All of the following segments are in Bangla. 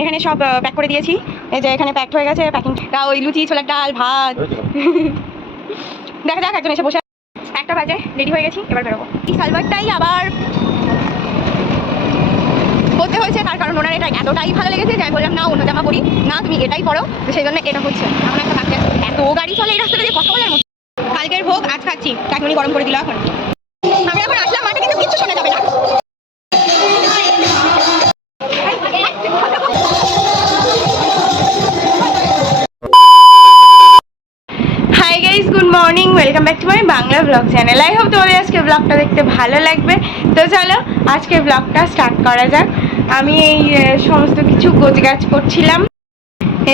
এখানে সব প্যাক করে দিয়েছি। এই যে এখানে প্যাকড হয়ে গেছে, প্যাকিংটা ওই লুচি, ছোলার ডাল, ভাত। দেখা যাক, একজন এসে বসে। 1টা বাজে, রেডি হয়ে গেছি, এবার বেরোবো। এই সালভারটাই আবার করতে হয়েছে, তার কারণ ওনার এটা এতটাই ভালো লেগেছে যে আমি বললাম না অন্য জামা পরি না, তুমি এটাই পরো। তো সেই জন্য এটা হচ্ছে। এমন একটা বাকি এত গাড়ি চলে এই রাস্তাটা দিয়ে, কথা বলার মতো। কালকের ভোগ আজ খাচ্ছি, কাকমনি গরম করে দিল। এখন আমি এখন আসলাম মাঠে, কিন্তু কিচ্ছু শোনা যাবে না। Hi guys, good morning, welcome back to my Bangla blog channel. I hope তোমাদের আজকে ব্লগটা দেখতে ভালো লাগবে। তো চলো আজকে ব্লগটা স্টার্ট করা যাক। আমি এই সমস্ত কিছু গোছগাছ করছিলাম।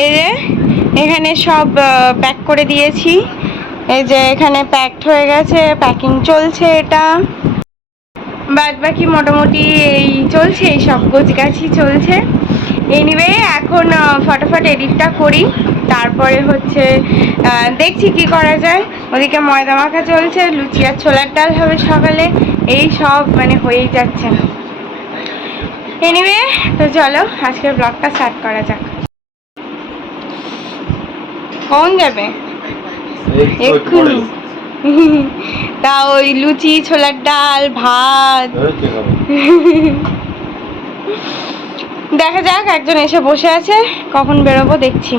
এই যে এখানে সব প্যাক করে দিয়েছি। এই যে এখানে প্যাকড হয়ে গেছে, প্যাকিং চলছে। এটা বাদ বাকি মোটামুটি এই চলছে, এই সব গোছগাছই চলছে। এনিওয়ে এখন ফটাফট এডিটটা করি, তারপরে হচ্ছে দেখছি কি করা যায়। ওদিকে ময়দা মাখা চলছে, লুচি আর ছোলার ডাল হবে সকালে। এই সব মানে হয়েই যাচ্ছে। এনিওয়ে তো চলো আজকের ব্লগটা স্টার্ট করা যাক। কখন যাবে? এক্ষুনি? তা ওই লুচি, ছোলার ডাল, ভাত। দেখা যাক, একজন এসে বসে আছে, কখন বেরোবো দেখছি।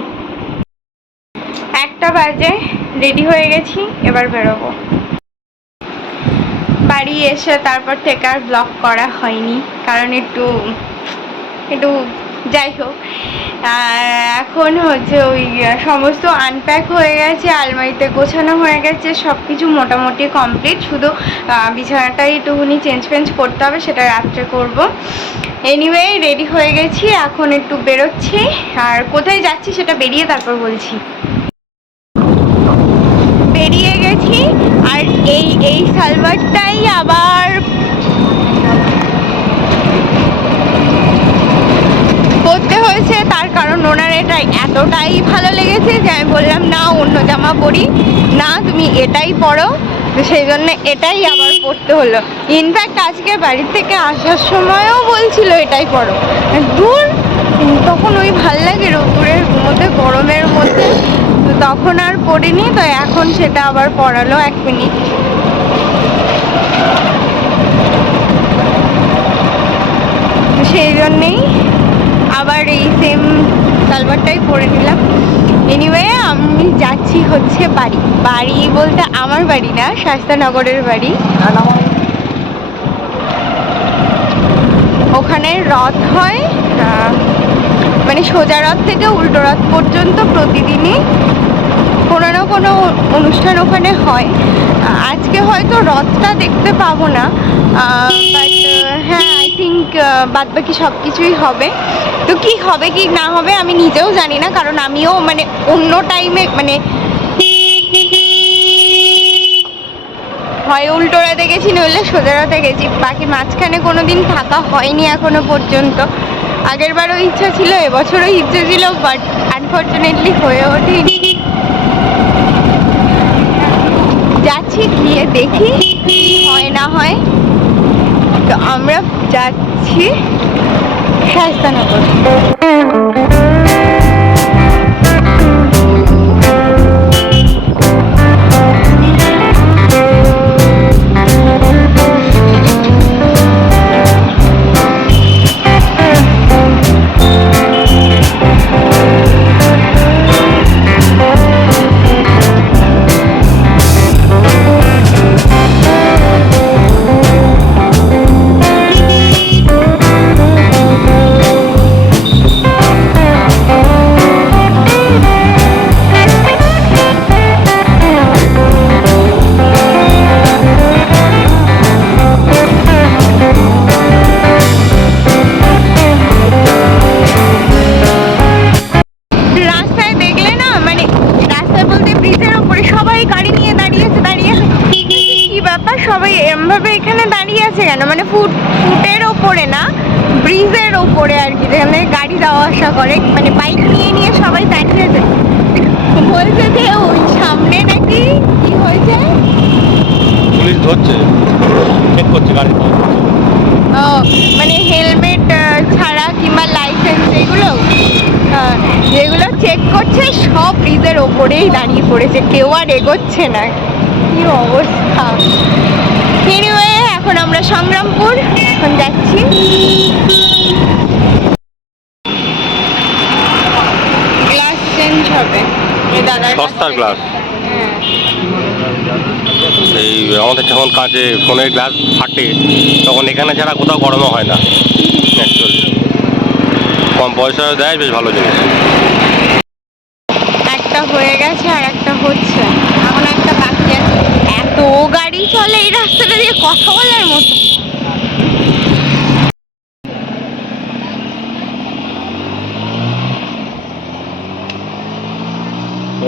1টা বাজে, রেডি হয়ে গেছি, এবার বেরোবো। বাড়ি এসে তারপর থেকে আর ব্লগ করা হয়নি, কারণ একটু যাই হোক। এখন হচ্ছে ওই সমস্ত আনপ্যাক হয়ে গেছে, আলমারিতে গোছানো হয়ে গেছে, সব কিছু মোটামুটি কমপ্লিট। শুধু বিছানাটাই একটুখানি চেঞ্জ করতে হবে, সেটা রাত্রে করব। এনিওয়ে রেডি হয়ে গেছি, এখন একটু বেরোচ্ছি। আর কোথায় যাচ্ছি সেটা বেরিয়ে তারপর বলছি। বেরিয়ে গেছি। আর এই সালভারটাই আবার করতে হয়েছে, তার কারণ ওনার এটা এতটাই ভালো লেগেছে যে আমি বললাম না অন্য জামা পরি না, তুমি এটাই পরো। তো সেই জন্য এটাই আবার পরতে হলো। ইনফ্যাক্ট আজকে বাড়ি থেকে আসার সময়ও বলছিল এটাই পরো। দূর, তখন ওই ভাল লাগে রোদ্দুরের মধ্যে, গরমের মধ্যে, তো তখন আর পরিনি। তো এখন সেটা আবার পরালো 1 মিনিট। সেই জন্যেই আবার এই সেম সালভারটাই পরে নিলাম। এনিওয়ে আমি যাচ্ছি হচ্ছে বাড়ি বলতে আমার বাড়ি না, শাস্তানগরের বাড়ি। ওখানে রথ হয়, মানে সোজা রথ থেকে উল্টো রথ পর্যন্ত প্রতিদিনই কোনো না কোনো অনুষ্ঠান ওখানে হয়। আজকে হয়তো রথটা দেখতে পাবো না, বাট হ্যাঁ আই থিঙ্ক বাদ বাকি সব কিছুই হবে। তো কি হবে কি না হবে আমি নিজেও জানি না, কারণ আমিও মানে অন্য টাইমে মানে হয় উল্টো রথে গেছি, নইলে সোজা রথে গেছি। বাকি মাঝখানে কোনো দিন থাকা হয়নি এখনো পর্যন্ত। আগের বারও ইচ্ছা ছিল, এবছরও ইচ্ছে ছিল, বাট আনফর্চুনেটলি হয়ে ওঠেনি। যাচ্ছি, গিয়ে দেখি কি হয় না হয়। তো আমরা যাচ্ছি শাস্তানগর। সবাই এমভাবে এখানে দাঁড়িয়ে আছে কেন? মানে ফুটের ওপরে না, ব্রিজের ওপরে আর কি, যেখানে গাড়ি যাওয়া আসা করে, মানে বাইক নিয়ে সবাই দাঁড়িয়ে আছে। বলছে যে ওই সামনে নাকি কি হয়েছে, পুলিশ ধরছে, চেক করছে গাড়ি। ও মানে হেলমেট ছাড়া কিংবা লাইসেন্স এগুলো সব ব্রিজের ওপরেই দাঁড়িয়ে পড়েছে, কেউ আর এগোচ্ছে না, কি অবস্থা। এনিওয়ে এখন আমরা সংগ্রামপুর এখন যাচ্ছি। গ্লাস চেঞ্জ হবে এই দাদার সস্তার গ্লাস। হ্যাঁ এই আমাদের যখন কাঁচে ফোনের গ্লাস ফাটে তখন এখানে ছাড়া কোথাও গরমও হয় না অ্যাকচুয়ালি। কম পয়সা দেয়, বেশ ভালো জিনিস। একটা হয়ে গেছে আর একটা হচ্ছে, এখন একটা বাকি আছে। এত গাড়ি চলে এই রাস্তাটা দিয়ে, কথা বলার মতো।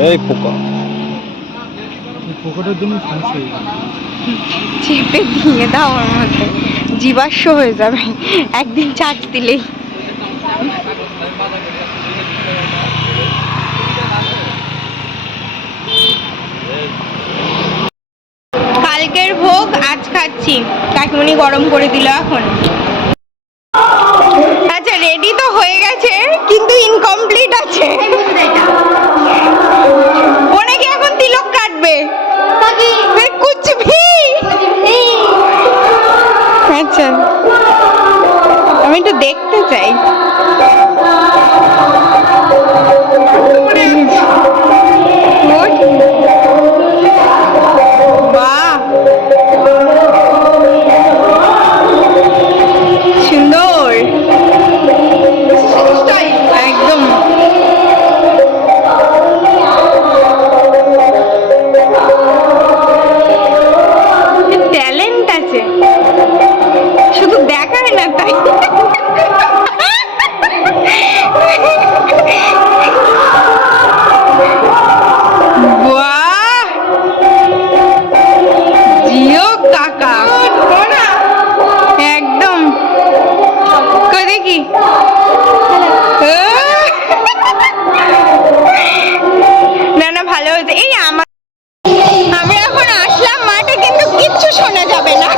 এই পোকা, পোকাটার জন্য চেপে দিয়ে দাও ওর মধ্যে, জীবাশ্ম হয়ে যাবে একদিন চার্জ দিলেই। কালকের ভোগ আজ খাচ্ছি, কাকিমণি গরম করে দিল এখন। আচ্ছা রেডি তো হয়ে গেছে কিন্তু ইনকমপ্লিট আছে। ও নাকি এখন তিলক কাটবে। কুছ ভি। আচ্ছা আমি একটু দেখতে চাই। বাহ সুন্দর একদম। ট্যালেন্ট আছে, শুধু দেখায় না তাই। বাহ জিও কাকা একদম। কই দেখি, না না ভালো হয়েছে। এই আমরা এখন আসলাম মাঠে, কিন্তু কিচ্ছু শোনা যাবে না।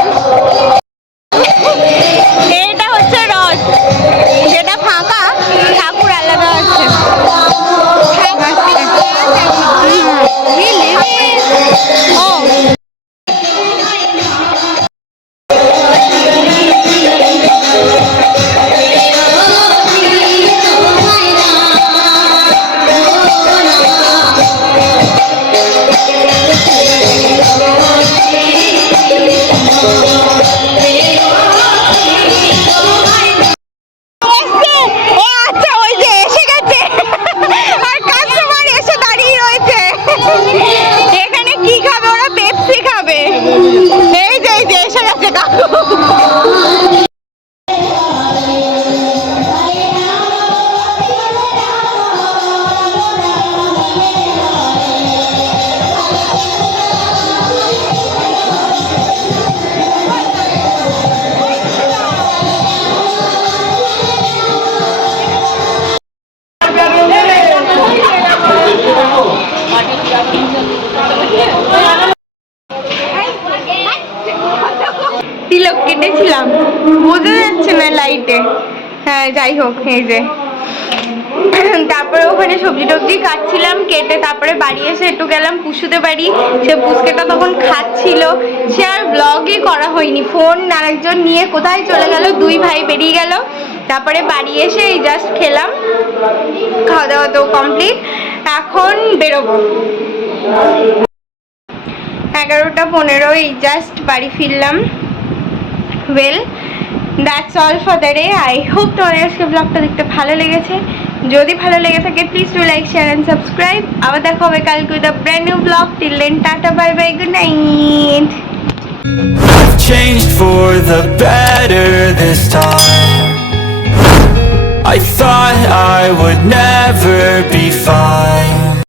এটা হচ্ছে রথ, যেটা ফাঁকা, ঠাকুর আলাদা আছে। ও তিলক কেটেছিলাম, বোঝা যাচ্ছে না লাইটে। হ্যাঁ যাই হোক, এই যে তারপরে ওখানে সবজি টবজি কাটছিলাম, কেটে তারপরে বাড়ি এসে একটু গেলাম পুষুতে বাড়ি। সে পুচকেটা তখন খাচ্ছিল, সে আর ব্লগই করা হয়নি। ফোন আরেকজন নিয়ে কোথায় চলে গেল, দুই ভাই বেরিয়ে গেল। তারপরে বাড়ি এসে এই জাস্ট খেলাম, খাওয়া দাওয়া তো কমপ্লিট, এখন বেরোবো। 11:15 এই জাস্ট বাড়ি ফিরলাম। Well that's all for the day. I hope তোমাদের আজকে ব্লগটা দেখতে ভালো লেগেছে। যদি ভালো লেগে থাকে please do like share and subscribe. আবার দেখা হবে কালকে with a brand new vlog. Till then tata bye bye, good night. I've changed for the better this time. I thought I would never be fine.